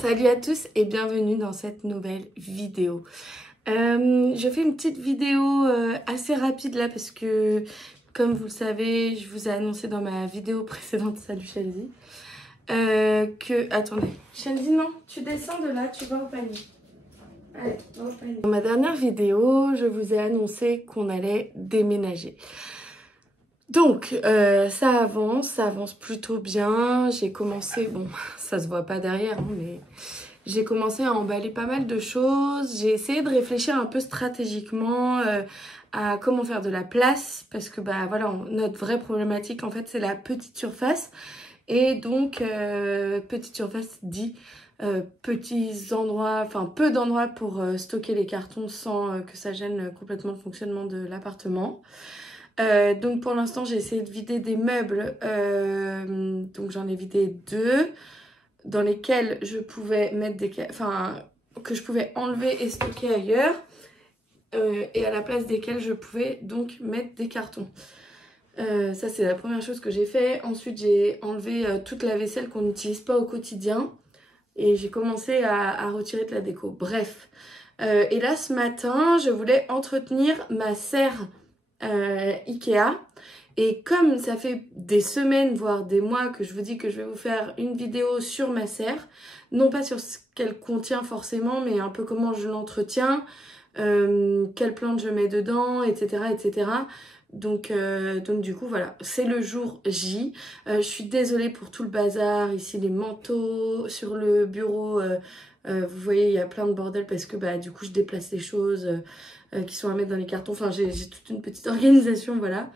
Salut à tous et bienvenue dans cette nouvelle vidéo. Je fais une petite vidéo assez rapide là parce que comme vous le savez, je vous ai annoncé dans ma vidéo précédente, salut Chelsea, attendez, Chelsea non, tu descends de là, tu vas au panier. Allez, va au panier. Dans ma dernière vidéo, je vous ai annoncé qu'on allait déménager. Donc, ça avance plutôt bien. J'ai commencé, bon, ça se voit pas derrière, hein, mais j'ai commencé à emballer pas mal de choses. J'ai essayé de réfléchir un peu stratégiquement à comment faire de la place. Parce que, bah voilà, notre vraie problématique, en fait, c'est la petite surface. Et donc, petite surface dit petits endroits, enfin peu d'endroits pour stocker les cartons sans que ça gêne complètement le fonctionnement de l'appartement. Donc pour l'instant j'ai essayé de vider des meubles, donc j'en ai vidé 2 dans lesquels je pouvais mettre des, enfin que je pouvais enlever et stocker ailleurs, et à la place desquels je pouvais donc mettre des cartons. Ça c'est la première chose que j'ai fait. Ensuite j'ai enlevé toute la vaisselle qu'on n'utilise pas au quotidien et j'ai commencé à retirer de la déco. Bref, et là ce matin je voulais entretenir ma serre Ikea, et comme ça fait des semaines voire des mois que je vous dis que je vais vous faire une vidéo sur ma serre, non pas sur ce qu'elle contient forcément mais un peu comment je l'entretiens, quelles plantes je mets dedans, etc. Donc du coup voilà, c'est le jour J. Je suis désolée pour tout le bazar ici, les manteaux sur le bureau, vous voyez il y a plein de bordel parce que bah du coup je déplace les choses qui sont à mettre dans les cartons. Enfin j'ai toute une petite organisation, voilà.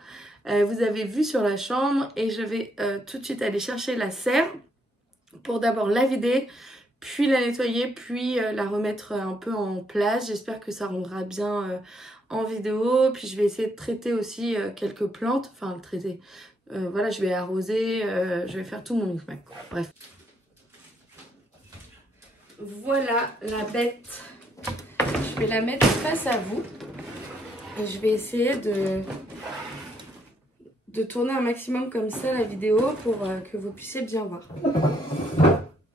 Vous avez vu sur la chambre et je vais tout de suite aller chercher la serre pour d'abord la vider, puis la nettoyer, puis la remettre un peu en place. J'espère que ça rendra bien en vidéo. Puis je vais essayer de traiter aussi quelques plantes, enfin traiter. Voilà, je vais arroser, je vais faire tout mon micmac. Bref. Voilà la bête. Je vais la mettre face à vous. Et je vais essayer de tourner un maximum comme ça la vidéo pour que vous puissiez bien voir.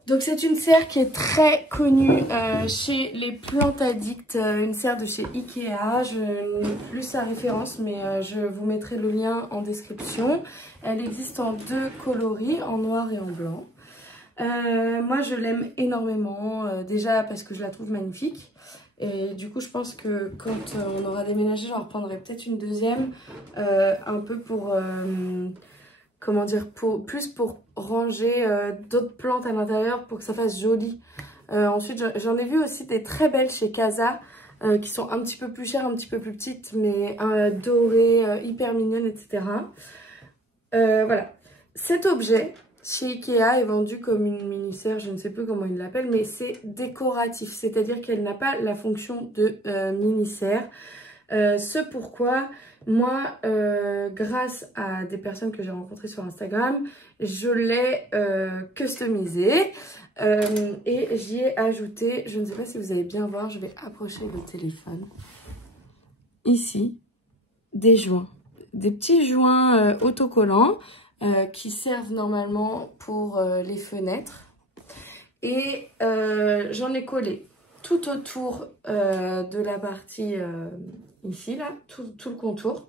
Donc c'est une serre qui est très connue chez les plantes addicts, une serre de chez Ikea. Je n'ai plus sa référence mais je vous mettrai le lien en description. Elle existe en 2 coloris, en noir et en blanc. Moi je l'aime énormément, déjà parce que je la trouve magnifique. Et du coup je pense que quand on aura déménagé, j'en reprendrai peut-être une deuxième, un peu pour... comment dire, plus pour ranger d'autres plantes à l'intérieur pour que ça fasse joli. Ensuite, j'en ai vu aussi des très belles chez Casa qui sont un petit peu plus chères, un petit peu plus petites, mais dorées, hyper mignonnes, etc. Voilà. Cet objet chez Ikea est vendu comme une mini-serre, je ne sais plus comment ils l'appellent, mais c'est décoratif, c'est-à-dire qu'elle n'a pas la fonction de mini-serre. Ce pourquoi moi, grâce à des personnes que j'ai rencontrées sur Instagram, je l'ai customisé et j'y ai ajouté, je ne sais pas si vous allez bien voir, je vais approcher le téléphone, ici, des joints, des petits joints autocollants qui servent normalement pour les fenêtres, et j'en ai collé tout autour de la partie ici là, tout le contour.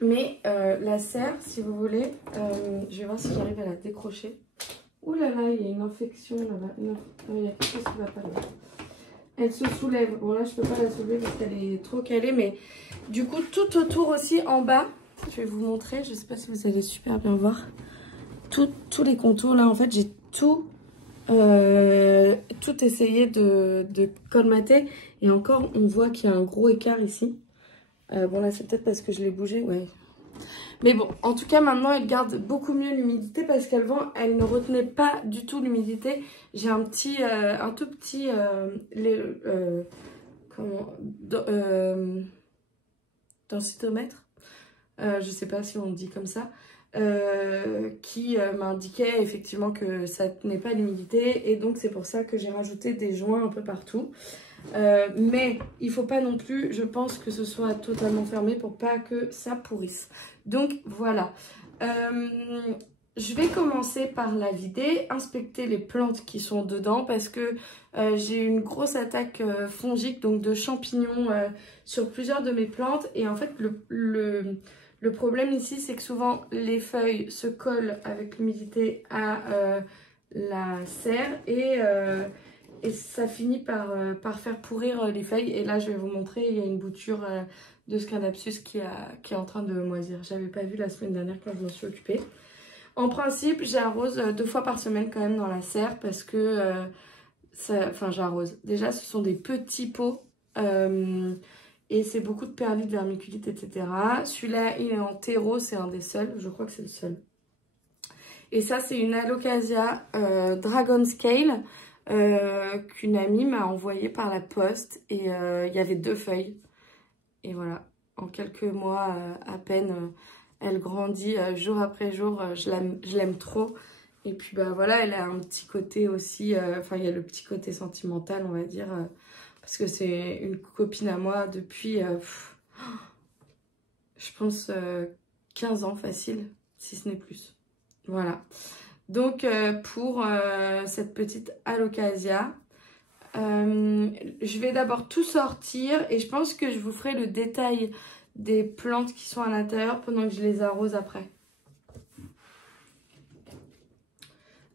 Mais la serre, si vous voulez, je vais voir si j'arrive à la décrocher. Ouh là là, il y a une infection là-bas. Non, il y a quelque chose qui va pas là. Elle se soulève. Bon là, je peux pas la soulever parce qu'elle est trop calée, mais du coup, tout autour aussi en bas, je vais vous montrer. Je sais pas si vous allez super bien voir. Tous les contours là, en fait, j'ai tout essayé de colmater, et encore on voit qu'il y a un gros écart ici. Bon là c'est peut-être parce que je l'ai bougé, ouais. Mais bon, en tout cas maintenant elle garde beaucoup mieux l'humidité parce qu'avant elle ne retenait pas du tout l'humidité. J'ai un tout petit densitomètre, je sais pas si on dit comme ça, qui m'indiquait effectivement que ça tenait pas l'humidité, et donc c'est pour ça que j'ai rajouté des joints un peu partout. Mais il faut pas non plus, je pense, que ce soit totalement fermé pour pas que ça pourrisse. Donc voilà. je vais commencer par la vider, inspecter les plantes qui sont dedans parce que j'ai une grosse attaque fongique, donc de champignons sur plusieurs de mes plantes. Et en fait, le problème ici, c'est que souvent les feuilles se collent avec l'humidité à la serre et ça finit par faire pourrir les feuilles. Et là, je vais vous montrer, il y a une bouture de Scadapsus qui est en train de moisir. J'avais pas vu la semaine dernière quand je m'en suis occupée. En principe, j'arrose 2 fois par semaine quand même dans la serre parce que, j'arrose. Déjà, ce sont des petits pots et c'est beaucoup de perlite, vermiculite, etc. Celui-là, il est en terreau, c'est un des seuls. Je crois que c'est le seul. Et ça, c'est une Alocasia Dragon Scale qu'une amie m'a envoyée par la poste. Et il y avait 2 feuilles. Et voilà, en quelques mois à peine... elle grandit jour après jour, je l'aime trop. Et puis bah voilà, elle a un petit côté aussi, il y a le petit côté sentimental, on va dire. Parce que c'est une copine à moi depuis, je pense, 15 ans facile, si ce n'est plus. Voilà. Donc pour cette petite Alocasia, je vais d'abord tout sortir et je pense que je vous ferai le détail des plantes qui sont à l'intérieur pendant que je les arrose après.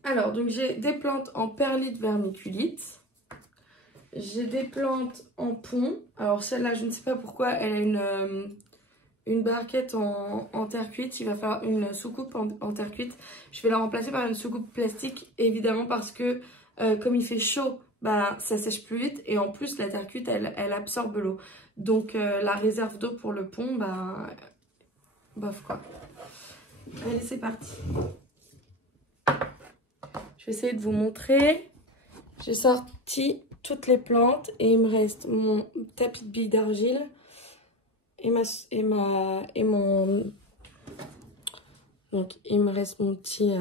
Alors, donc j'ai des plantes en perlite vermiculite. J'ai des plantes en pont. Alors celle-là, je ne sais pas pourquoi, elle a une barquette en terre cuite. Il va faire une soucoupe en terre cuite. Je vais la remplacer par une soucoupe plastique, évidemment parce que comme il fait chaud, bah, ça sèche plus vite. Et en plus, la terre cuite, elle absorbe l'eau. Donc la réserve d'eau pour le pont, bah, bof quoi. Allez, c'est parti. Je vais essayer de vous montrer. J'ai sorti toutes les plantes et il me reste mon tapis de billes d'argile donc il me reste mon petit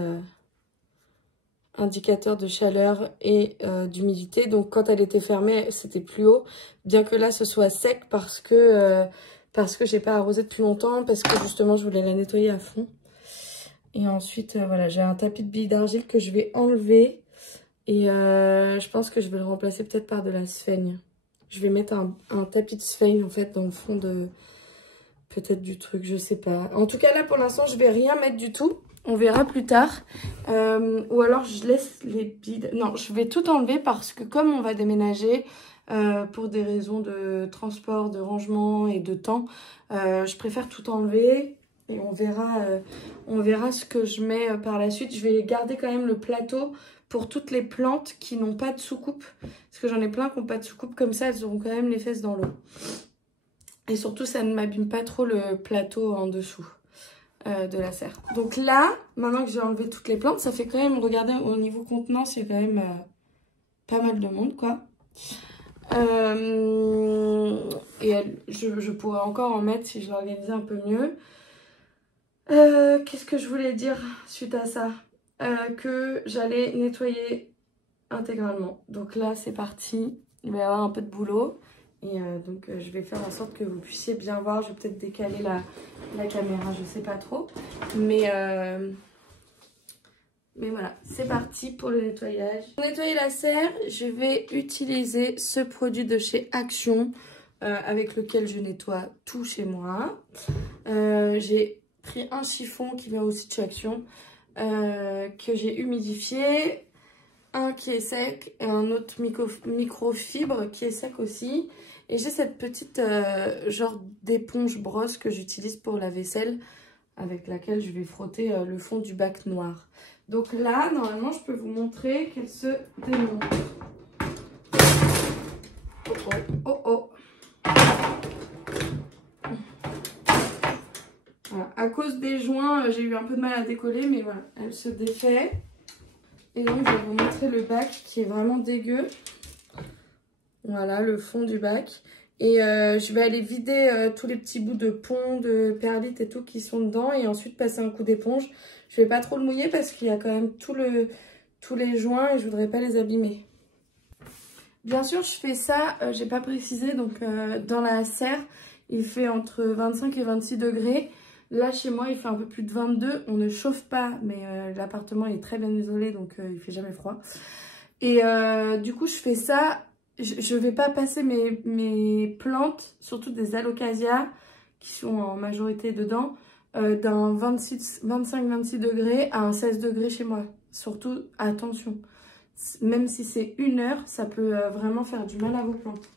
indicateur de chaleur et d'humidité. Donc quand elle était fermée, c'était plus haut, bien que là ce soit sec parce que j'ai pas arrosé depuis longtemps, parce que justement je voulais la nettoyer à fond. Et ensuite voilà, j'ai un tapis de billes d'argile que je vais enlever et je pense que je vais le remplacer peut-être par de la sphaigne. Je vais mettre un tapis de sphaigne en fait dans le fond de peut-être du truc, je sais pas. En tout cas là pour l'instant je vais rien mettre du tout. On verra plus tard. Ou alors je laisse les billes... Non, je vais tout enlever parce que comme on va déménager pour des raisons de transport, de rangement et de temps, je préfère tout enlever. Et on verra ce que je mets par la suite. Je vais garder quand même le plateau pour toutes les plantes qui n'ont pas de soucoupe. Parce que j'en ai plein qui n'ont pas de soucoupe. Comme ça, elles auront quand même les fesses dans l'eau. Et surtout, ça ne m'abîme pas trop le plateau en dessous de la serre. Donc là, maintenant que j'ai enlevé toutes les plantes, ça fait quand même, regardez, au niveau contenance, il y a quand même pas mal de monde, quoi. Et je pourrais encore en mettre si je l'organisais un peu mieux. Qu'est-ce que je voulais dire suite à ça? Que j'allais nettoyer intégralement. Donc là, c'est parti. Il va y avoir un peu de boulot. Et donc je vais faire en sorte que vous puissiez bien voir. Je vais peut-être décaler la caméra, je sais pas trop. Mais voilà, c'est parti pour le nettoyage. Pour nettoyer la serre, je vais utiliser ce produit de chez Action avec lequel je nettoie tout chez moi. J'ai pris un chiffon qui vient aussi de chez Action que j'ai humidifié. Un qui est sec et un autre microfibre qui est sec aussi. Et j'ai cette petite genre d'éponge brosse que j'utilise pour la vaisselle, avec laquelle je vais frotter le fond du bac noir. Donc là, normalement, je peux vous montrer qu'elle se démonte. Oh oh, oh oh. Voilà. À cause des joints, j'ai eu un peu de mal à décoller, mais voilà, elle se défait. Et donc, je vais vous montrer le bac qui est vraiment dégueu. Voilà, le fond du bac. Et je vais aller vider tous les petits bouts de pont, de perlite et tout qui sont dedans. Et ensuite, passer un coup d'éponge. Je vais pas trop le mouiller parce qu'il y a quand même tous les joints et je voudrais pas les abîmer. Bien sûr, je fais ça, j'ai pas précisé. Donc, dans la serre, il fait entre 25 et 26 degrés. Là, chez moi, il fait un peu plus de 22. On ne chauffe pas, mais l'appartement est très bien isolé, donc il fait jamais froid. Et du coup, je fais ça. Je vais pas passer mes plantes, surtout des alocasias, qui sont en majorité dedans, d'un 25-26 degrés à un 16 degrés chez moi. Surtout, attention. Même si c'est 1 heure, ça peut vraiment faire du mal à vos plantes.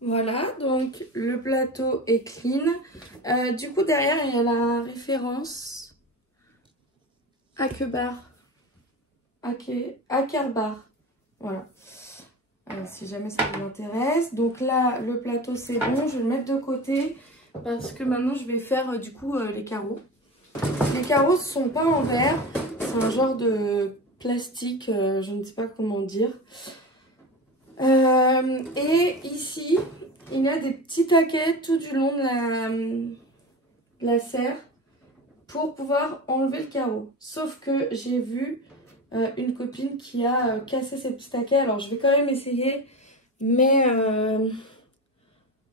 Voilà, donc le plateau est clean. Du coup, derrière, il y a la référence Akebar. Akerbar. Voilà. Si jamais ça vous intéresse. Donc là, le plateau, c'est bon. Je vais le mettre de côté parce que maintenant, je vais faire du coup les carreaux. Les carreaux ne sont pas en verre. C'est un genre de plastique, je ne sais pas comment dire. Et ici, il y a des petits taquets tout du long de la serre pour pouvoir enlever le carreau. Sauf que j'ai vu une copine qui a cassé ces petits taquets. Alors je vais quand même essayer, mais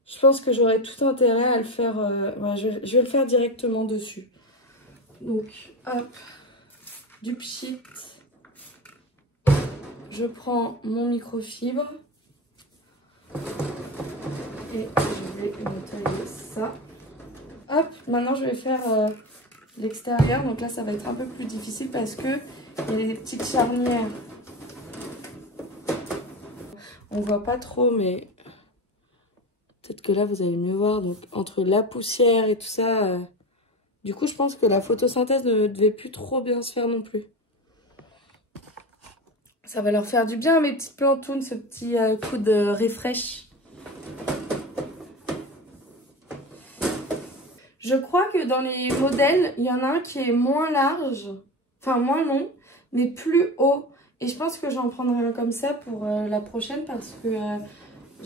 je pense que j'aurais tout intérêt à le faire. Ouais, je vais le faire directement dessus. Donc hop, du pchit. Je prends mon microfibre et je vais nettoyer ça. Hop, maintenant je vais faire l'extérieur. Donc là ça va être un peu plus difficile parce que il y a des petites charnières. On voit pas trop, mais peut-être que là vous allez mieux voir. Donc entre la poussière et tout ça, du coup je pense que la photosynthèse ne devait plus trop bien se faire non plus. Ça va leur faire du bien mes petites plantounes, ce petit coup de refresh. Je crois que dans les modèles, il y en a un qui est moins large, enfin moins long, mais plus haut. Et je pense que j'en prendrai un comme ça pour la prochaine parce que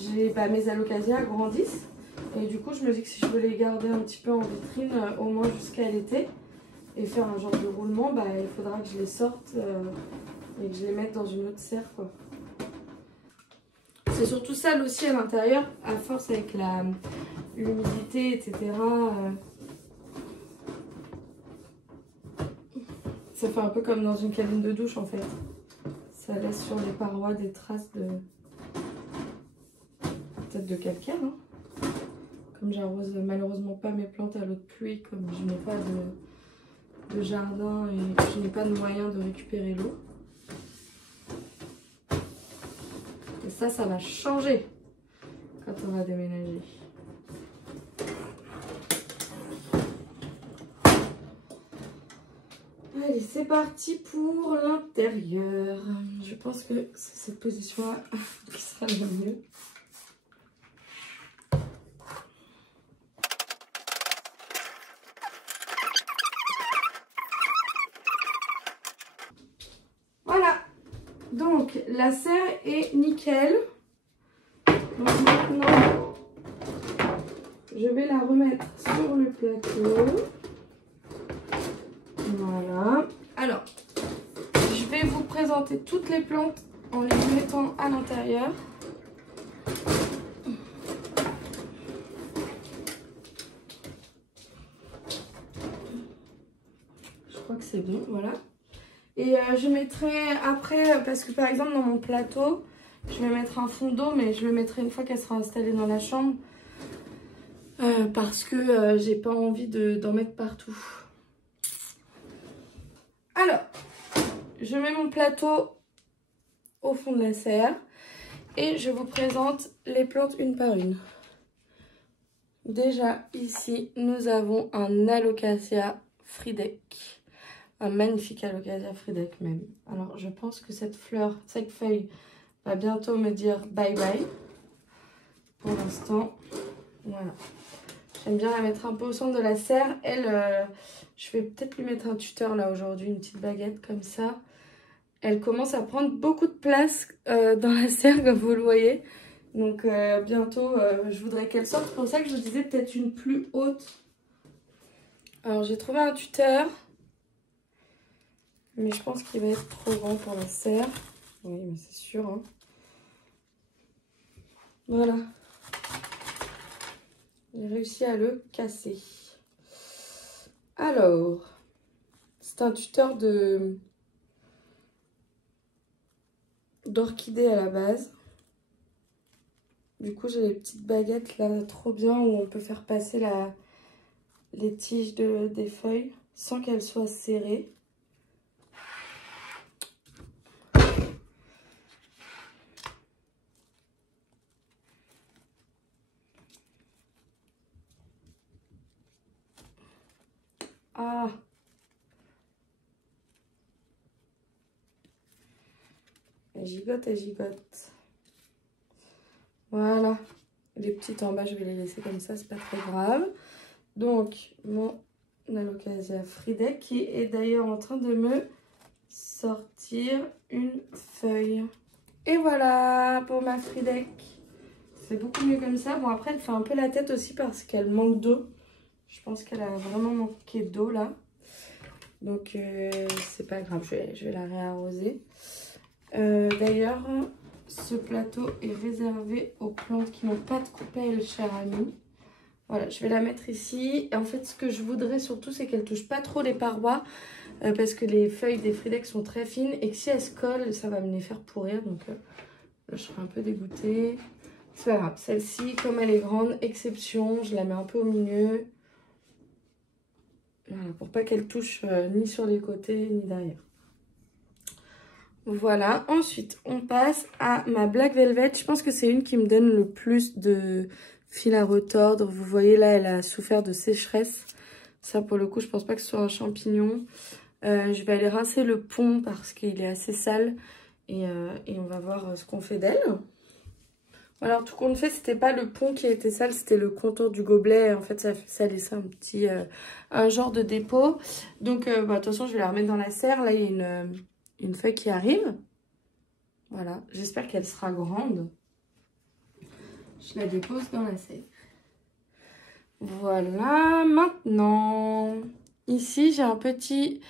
mes alocasias grandissent. Et du coup, je me dis que si je veux les garder un petit peu en vitrine, au moins jusqu'à l'été, et faire un genre de roulement, bah, il faudra que je les sorte et que je les mette dans une autre serre, quoi. C'est surtout sale aussi à l'intérieur, à force avec l'humidité, etc. Ça fait un peu comme dans une cabine de douche en fait. Ça laisse sur les parois des traces de... peut-être de calcaire. Hein. Comme j'arrose malheureusement pas mes plantes à l'eau de pluie, comme je n'ai pas de jardin et je n'ai pas de moyen de récupérer l'eau. Et ça va changer quand on va déménager. Allez, c'est parti pour l'intérieur. Je pense que c'est cette position-là qui sera le mieux. Voilà. Donc, la serre est nickel. Donc maintenant, je vais la remettre sur le plateau. Voilà. Alors, je vais vous présenter toutes les plantes en les mettant à l'intérieur. Je crois que c'est bon, voilà. Et je mettrai après, parce que par exemple dans mon plateau, je vais mettre un fond d'eau, mais je le mettrai une fois qu'elle sera installée dans la chambre. Parce que j'ai pas envie d'en mettre partout. Alors, je mets mon plateau au fond de la serre et je vous présente les plantes une par une. Déjà ici, nous avons un Alocasia Friedeck. Un magnifique Alocasia Friedeck même. Alors je pense que cette feuille va bientôt me dire bye bye. Pour l'instant, voilà. J'aime bien la mettre un peu au centre de la serre. Elle, je vais peut-être lui mettre un tuteur là aujourd'hui, une petite baguette comme ça. Elle commence à prendre beaucoup de place dans la serre comme vous le voyez. Donc bientôt, je voudrais qu'elle sorte. C'est pour ça que je vous disais peut-être une plus haute. Alors j'ai trouvé un tuteur. Mais je pense qu'il va être trop grand pour la serre. Oui, mais c'est sûr. Hein. Voilà. J'ai réussi à le casser. Alors, c'est un tuteur d'orchidées à la base. Du coup, j'ai les petites baguettes là, trop bien, où on peut faire passer les tiges des feuilles sans qu'elles soient serrées. Ah! Elle gigote, elle gigote. Voilà. Les petites en bas, je vais les laisser comme ça, c'est pas très grave. Donc, mon Alocasia Friedeck qui est d'ailleurs en train de me sortir une feuille. Et voilà pour ma Friedeck. C'est beaucoup mieux comme ça. Bon, après, elle fait un peu la tête aussi parce qu'elle manque d'eau. Je pense qu'elle a vraiment manqué d'eau là. Donc, c'est pas grave, je vais la réarroser. D'ailleurs, ce plateau est réservé aux plantes qui n'ont pas de coupelle, cher ami. Voilà, je vais la mettre ici. Et en fait, ce que je voudrais surtout, c'est qu'elle touche pas trop les parois. Parce que les feuilles des Friedeck sont très fines. Et que si elles se collent, ça va me les faire pourrir. Donc là, je serai un peu dégoûtée. C'est pas grave. Celle-ci, comme elle est grande, exception. Je la mets un peu au milieu. Voilà, pour pas qu'elle touche ni sur les côtés, ni derrière. Voilà, ensuite on passe à ma Black Velvet. Je pense que c'est une qui me donne le plus de fil à retordre. Vous voyez là, elle a souffert de sécheresse. Ça pour le coup, je pense pas que ce soit un champignon. Je vais aller rincer le pont parce qu'il est assez sale. Et on va voir ce qu'on fait d'elle. Alors tout compte fait, c'était pas le pont qui était sale, c'était le contour du gobelet. En fait, ça laissait un petit, un genre de dépôt. Donc, de toute façon, je vais la remettre dans la serre. Là, il y a une feuille qui arrive. Voilà, j'espère qu'elle sera grande. Je la dépose dans la serre. Voilà, maintenant, ici, j'ai un petit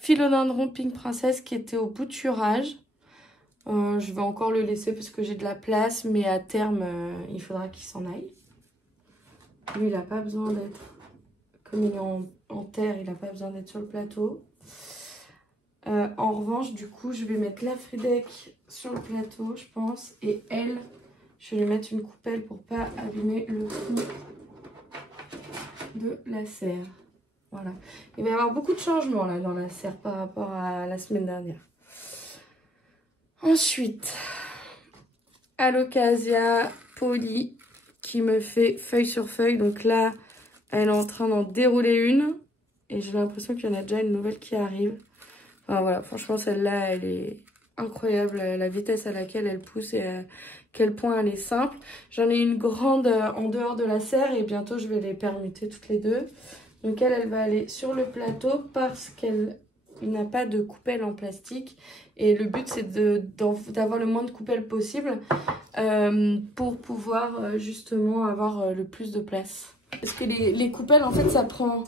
philodendron Pink Princess qui était au bouturage. Je vais encore le laisser parce que j'ai de la place, mais à terme, il faudra qu'il s'en aille. Lui, il n'a pas besoin d'être, comme il est en terre, il n'a pas besoin d'être sur le plateau. En revanche, du coup, je vais mettre la Friedeck sur le plateau, je pense. Et elle, je vais lui mettre une coupelle pour pas abîmer le fond de la serre. Voilà. Il va y avoir beaucoup de changements là dans la serre par rapport à la semaine dernière. Ensuite, Alocasia Poly qui me fait feuille sur feuille. Donc là, elle est en train d'en dérouler une. Et j'ai l'impression qu'il y en a déjà une nouvelle qui arrive. Enfin voilà, franchement celle-là, elle est incroyable. La vitesse à laquelle elle pousse et à quel point elle est simple. J'en ai une grande en dehors de la serre et bientôt je vais les permuter toutes les deux. Donc elle va aller sur le plateau parce qu'elle n'a pas de coupelle en plastique. Et le but c'est d'avoir le moins de coupelles possible pour pouvoir justement avoir le plus de place. Parce que les coupelles en fait ça prend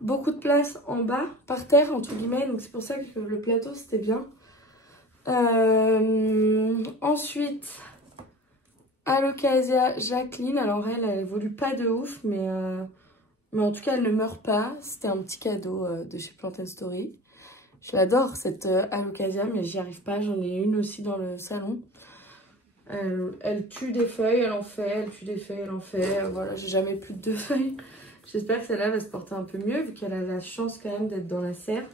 beaucoup de place en bas, par terre entre guillemets. Donc c'est pour ça que le plateau c'était bien. Ensuite, Alocasia Jacqueline. Alors elle évolue pas de ouf mais en tout cas elle ne meurt pas. C'était un petit cadeau de chez Plant & Story. Je l'adore cette Alocasia mais j'y arrive pas. J'en ai une aussi dans le salon. Elle tue des feuilles, elle en fait, elle tue des feuilles, elle en fait. Voilà, j'ai jamais plus de 2 feuilles. J'espère que celle-là va se porter un peu mieux vu qu'elle a la chance quand même d'être dans la serre.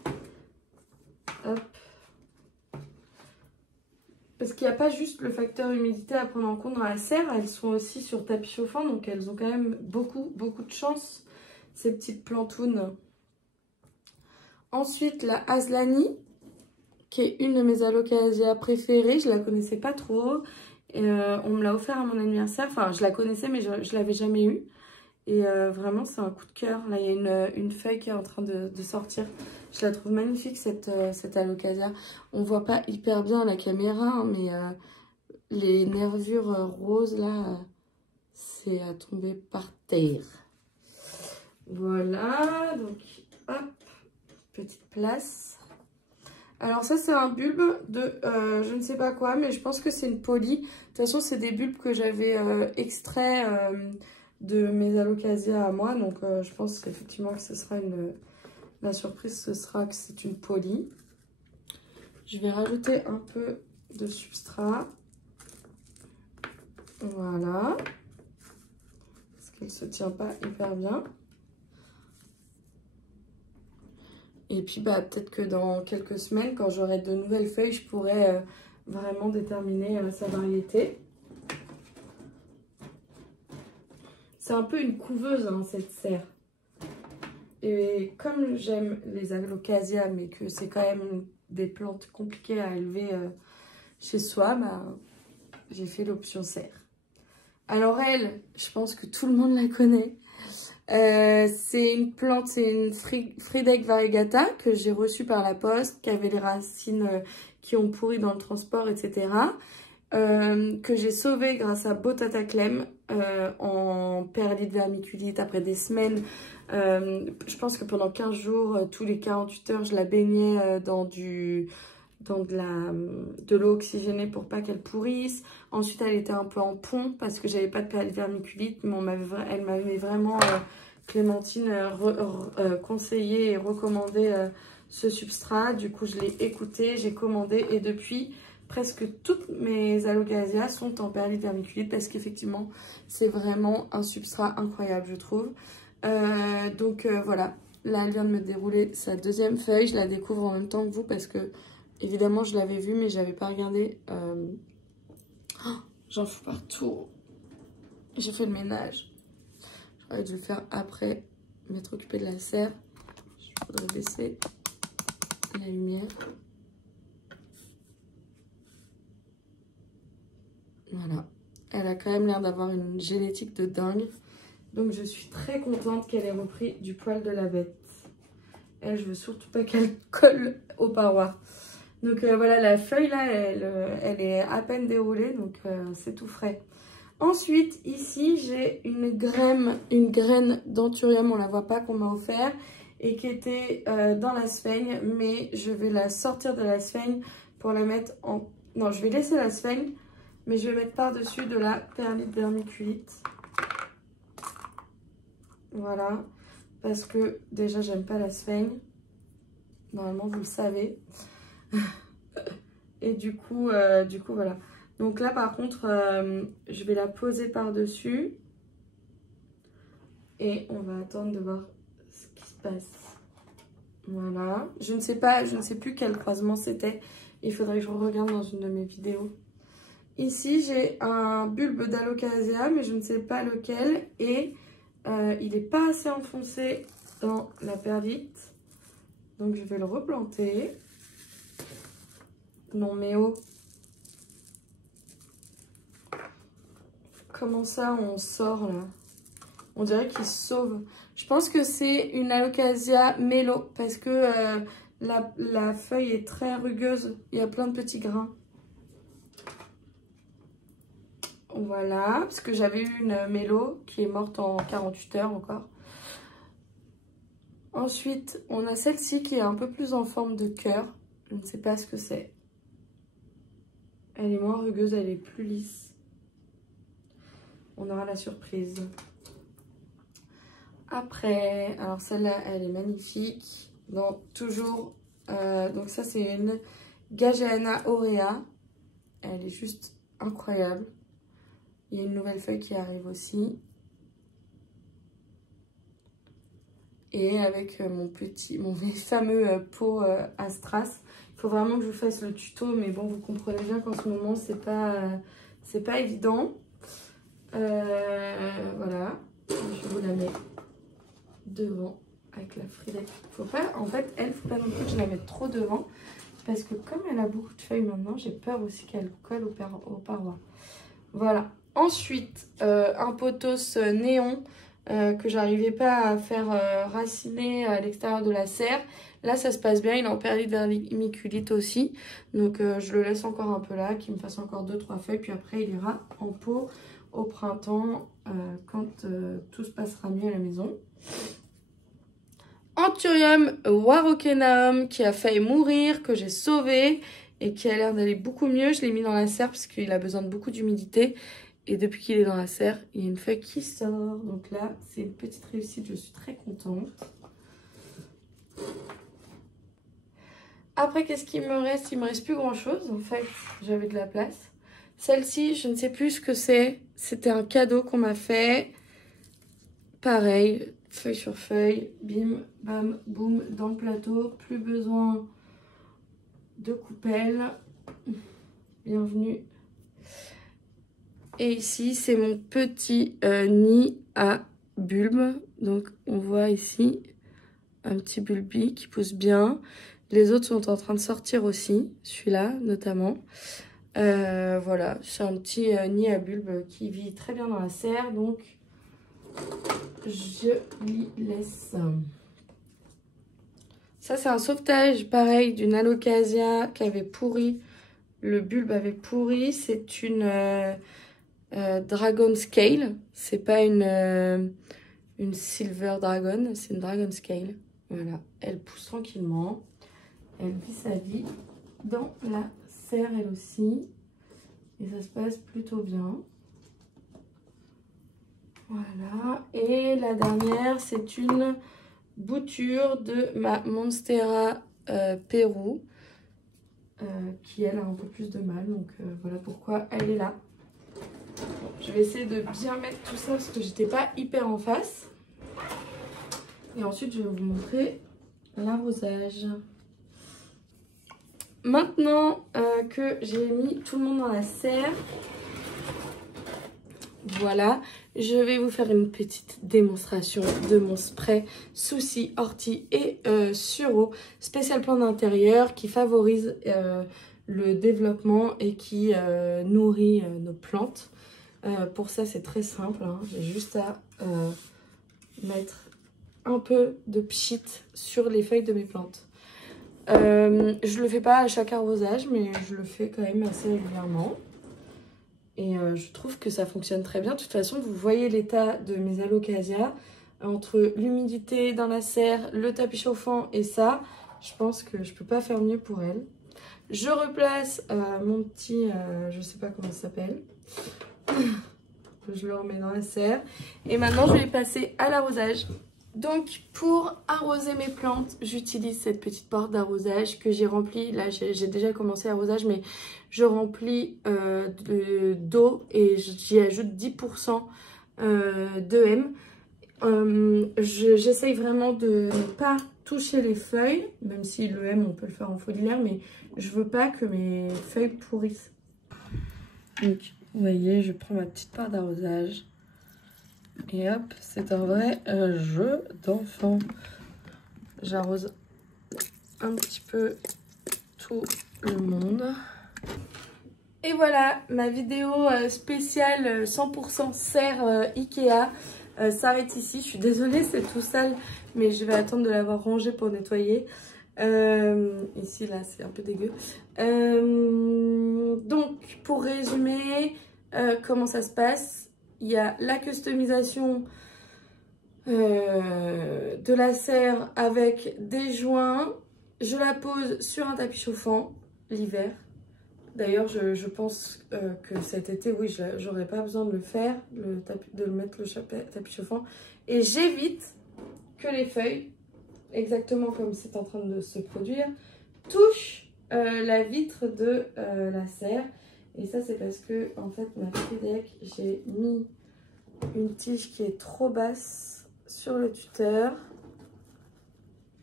Hop. Parce qu'il n'y a pas juste le facteur humidité à prendre en compte dans la serre. Elles sont aussi sur tapis chauffant, donc elles ont quand même beaucoup de chance, ces petites plantounes. Ensuite, la Aslani, qui est une de mes Alocasia préférées. Je la connaissais pas trop. On me l'a offert à mon anniversaire. Enfin, je la connaissais, mais je l'avais jamais eue. Et vraiment, c'est un coup de cœur. Là, il y a une feuille qui est en train de sortir. Je la trouve magnifique, cette Alocasia. On voit pas hyper bien à la caméra, hein, mais les nervures roses, là, c'est à tomber par terre. Voilà, donc, hop, petite place. Alors ça, c'est un bulbe de je ne sais pas quoi, mais je pense que c'est une poly. De toute façon, c'est des bulbes que j'avais extraits de mes alocasias à moi. Donc je pense effectivement que ce sera la surprise, ce sera que c'est une poly. Je vais rajouter un peu de substrat. Voilà. Parce qu'elle ne se tient pas hyper bien. Et puis bah, peut-être que dans quelques semaines, quand j'aurai de nouvelles feuilles, je pourrai vraiment déterminer sa variété. C'est un peu une couveuse, hein, cette serre. Et comme j'aime les alocasias, mais que c'est quand même des plantes compliquées à élever chez soi, bah, j'ai fait l'option serre. Alors elle, je pense que tout le monde la connaît. C'est une plante, c'est une Frydek variegata que j'ai reçue par la poste, qui avait les racines qui ont pourri dans le transport, etc. Que j'ai sauvée grâce à Botata Clem en perlite vermiculite après des semaines. Je pense que pendant 15 jours, tous les 48 heures, je la baignais dans de l'eau oxygénée pour pas qu'elle pourrisse. Ensuite, elle était un peu en pont parce que j'avais pas de perlite vermiculite, mais elle m'avait vraiment, Clémentine, conseillé et recommandé ce substrat. Du coup, je l'ai écouté, j'ai commandé et depuis, presque toutes mes alocasias sont en perlite vermiculite parce qu'effectivement, c'est vraiment un substrat incroyable, je trouve. Voilà, là, elle vient de me dérouler sa deuxième feuille. Je la découvre en même temps que vous parce que évidemment, je l'avais vue, mais je n'avais pas regardé. Oh, j'en fous partout. J'ai fait le ménage. J'aurais dû le faire après m'être occupée de la serre. Je voudrais baisser la lumière. Voilà. Elle a quand même l'air d'avoir une génétique de dingue. Donc, je suis très contente qu'elle ait repris du poil de la bête. Elle, je veux surtout pas qu'elle colle aux parois. Donc voilà, la feuille là, elle est à peine déroulée, donc c'est tout frais. Ensuite, ici, j'ai une graine d'anthurium, on la voit pas, qu'on m'a offert et qui était dans la sphaigne, mais je vais la sortir de la sphaigne pour la mettre en... Non, je vais laisser la sphaigne, mais je vais mettre par-dessus de la perlite vermiculite. Voilà, parce que déjà, j'aime pas la sphaigne. Normalement, vous le savez. Et du coup, voilà. Donc là, par contre, je vais la poser par-dessus. Et on va attendre de voir ce qui se passe. Voilà. Je ne sais plus quel croisement c'était. Il faudrait que je regarde dans une de mes vidéos. Ici, j'ai un bulbe d'alocasia, mais je ne sais pas lequel. Et il n'est pas assez enfoncé dans la perlite. Donc, je vais le replanter. Non, mais oh. Comment ça, on sort là? On dirait qu'il se sauve. Je pense que c'est une alocasia mélo parce que la feuille est très rugueuse. Il y a plein de petits grains. Voilà, parce que j'avais eu une mélo qui est morte en 48 heures encore. Ensuite, on a celle-ci qui est un peu plus en forme de cœur. Je ne sais pas ce que c'est. Elle est moins rugueuse, elle est plus lisse. On aura la surprise. Après, alors celle-là, elle est magnifique. Donc, toujours, donc ça, c'est une Gageana aurea. Elle est juste incroyable. Il y a une nouvelle feuille qui arrive aussi. Et avec mon fameux pot Astras. Il faut vraiment que je vous fasse le tuto, mais bon, vous comprenez bien qu'en ce moment, c'est pas évident. Voilà, je vous la mets devant avec la Frydek. Faut pas, en fait, faut pas non plus que je la mette trop devant parce que comme elle a beaucoup de feuilles maintenant, j'ai peur aussi qu'elle colle aux parois. Voilà. Ensuite, un pothos néon que j'arrivais pas à faire raciner à l'extérieur de la serre. Là, ça se passe bien. Il est en perlite vermiculite aussi. Donc, je le laisse encore un peu là, qu'il me fasse encore 2-3 feuilles. Puis après, il ira en pot au printemps quand tout se passera mieux à la maison. Anthurium warockenaum qui a failli mourir, que j'ai sauvé et qui a l'air d'aller beaucoup mieux. Je l'ai mis dans la serre parce qu'il a besoin de beaucoup d'humidité. Et depuis qu'il est dans la serre, il y a une feuille qui sort. Donc là, c'est une petite réussite, je suis très contente. Après, qu'est-ce qu'il me reste? Il me reste plus grand chose. En fait, j'avais de la place. Celle-ci, je ne sais plus ce que c'est. C'était un cadeau qu'on m'a fait. Pareil, feuille sur feuille. Bim, bam, boum, dans le plateau. Plus besoin de coupelle. Bienvenue. Et ici, c'est mon petit nid à bulbe. Donc, on voit ici un petit bulbi qui pousse bien. Les autres sont en train de sortir aussi, celui-là notamment. Voilà, c'est un petit nid à bulbe qui vit très bien dans la serre, donc je lui laisse. Ça, c'est un sauvetage, pareil, d'une alocasia qui avait pourri. Le bulbe avait pourri. C'est une Dragon Scale. C'est pas une Silver Dragon, c'est une Dragon Scale. Voilà, elle pousse tranquillement. Elle vit sa vie dans la serre elle aussi. Et ça se passe plutôt bien. Voilà. Et la dernière, c'est une bouture de ma Monstera Pérou. Qui elle a un peu plus de mal. Donc voilà pourquoi elle est là. Bon, je vais essayer de bien mettre tout ça parce que j'étais pas hyper en face. Et ensuite, je vais vous montrer l'arrosage. Maintenant que j'ai mis tout le monde dans la serre, voilà, je vais vous faire une petite démonstration de mon spray Souci, Ortie et Sureau spécial plan d'intérieur qui favorise le développement et qui nourrit nos plantes. Pour ça, c'est très simple, hein. J'ai juste à mettre un peu de pchit sur les feuilles de mes plantes. Je le fais pas à chaque arrosage, mais je le fais quand même assez régulièrement. Et je trouve que ça fonctionne très bien. De toute façon, vous voyez l'état de mes alocasias. Entre l'humidité dans la serre, le tapis chauffant et ça, je pense que je peux pas faire mieux pour elle. Je replace mon petit, je sais pas comment ça s'appelle. Je le remets dans la serre. Et maintenant, je vais passer à l'arrosage. Donc, pour arroser mes plantes, j'utilise cette petite porte d'arrosage que j'ai remplie. Là, j'ai déjà commencé l'arrosage, mais je remplis d'eau et j'y ajoute 10% d'EM. J'essaye vraiment de ne pas toucher les feuilles, même si l'EM, on peut le faire en foliaire, mais je veux pas que mes feuilles pourrissent. Donc, vous voyez, je prends ma petite part d'arrosage. Et hop, c'est un vrai jeu d'enfant. J'arrose un petit peu tout le monde. Et voilà, ma vidéo spéciale 100% serre Ikea s'arrête ici. Je suis désolée, c'est tout sale, mais je vais attendre de l'avoir rangé pour nettoyer. Ici, là, c'est un peu dégueu. Donc, pour résumer, comment ça se passe? Il y a la customisation de la serre avec des joints. Je la pose sur un tapis chauffant l'hiver. D'ailleurs, je pense que cet été, oui, j'aurais pas besoin de le faire, de le mettre le tapis chauffant. Et j'évite que les feuilles, exactement comme c'est en train de se produire, touchent la vitre de la serre. Et ça, c'est parce que, en fait, ma Tridec, j'ai mis une tige qui est trop basse sur le tuteur.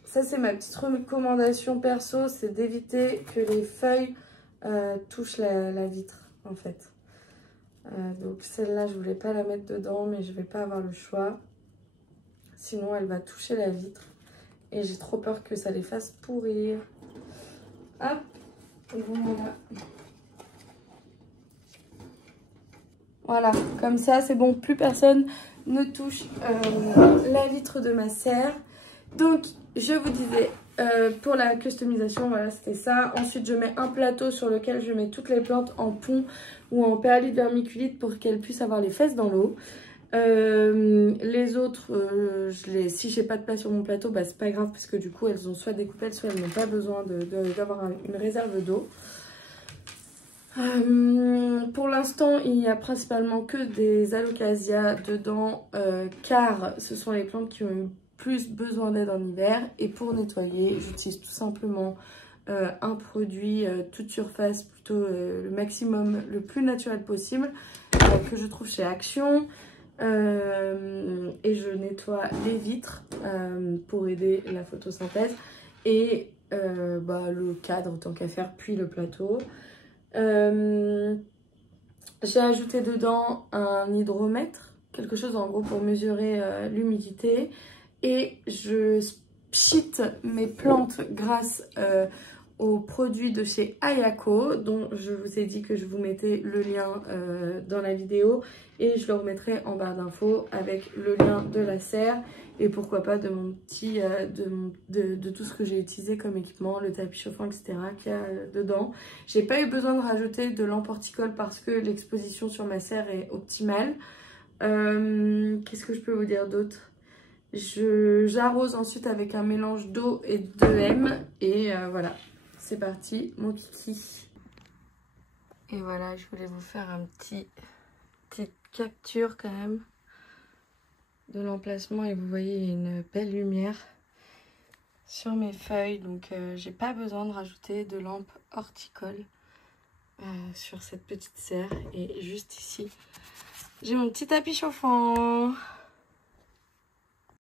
Ça, c'est ma petite recommandation perso, c'est d'éviter que les feuilles touchent la vitre, en fait. Donc, celle-là, je voulais pas la mettre dedans, mais je vais pas avoir le choix. Sinon, elle va toucher la vitre. Et j'ai trop peur que ça les fasse pourrir. Hop, et voilà. Voilà, comme ça, c'est bon, plus personne ne touche la vitre de ma serre. Donc, je vous disais, pour la customisation, voilà, c'était ça. Ensuite, je mets un plateau sur lequel je mets toutes les plantes en pont ou en perlite vermiculite pour qu'elles puissent avoir les fesses dans l'eau. Les autres, si j'ai pas de place sur mon plateau, bah, c'est pas grave parce que du coup, elles ont soit des coupelles, soit elles n'ont pas besoin d'avoir une réserve d'eau. Pour l'instant, il n'y a principalement que des alocasias dedans, car ce sont les plantes qui ont eu plus besoin d'aide en hiver. Et pour nettoyer, j'utilise tout simplement un produit toute surface, plutôt le maximum, le plus naturel possible, que je trouve chez Action. Et je nettoie les vitres pour aider la photosynthèse et le cadre tant qu'à faire, puis le plateau. J'ai ajouté dedans un hydromètre, quelque chose en gros pour mesurer l'humidité, et je pchite mes plantes grâce aux produits de chez Ayako, dont je vous ai dit que je vous mettais le lien dans la vidéo, et je le remettrai en barre d'infos avec le lien de la serre et pourquoi pas de mon petit de tout ce que j'ai utilisé comme équipement, le tapis chauffant, etc. qu'il y a dedans. J'ai pas eu besoin de rajouter de lampe horticole parce que l'exposition sur ma serre est optimale. Qu'est-ce que je peux vous dire d'autre? J'arrose ensuite avec un mélange d'eau et d'EM et voilà, c'est parti, mon kiki. Et voilà, je voulais vous faire petite capture quand même de l'emplacement et vous voyez il y a une belle lumière sur mes feuilles, donc j'ai pas besoin de rajouter de lampe horticole sur cette petite serre. Et juste ici j'ai mon petit tapis chauffant.